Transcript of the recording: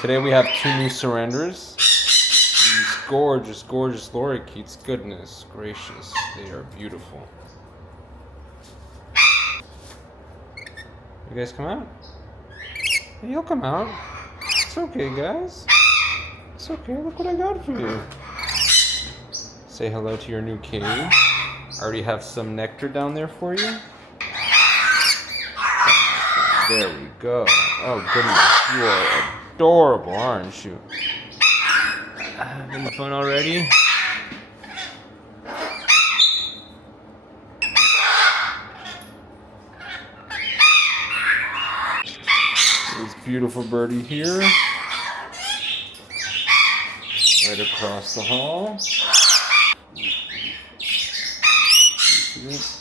Today we have 2 new surrenders. These gorgeous, gorgeous Lorikeets. Goodness gracious, they are beautiful. You guys come out? Hey, you'll come out. It's okay, guys. It's okay. Look what I got for you. Say hello to your new cage. I already have some nectar down there for you. There we go. Oh goodness, you are adorable, aren't you? Having fun already? This beautiful birdie here. Right across the hall. See it?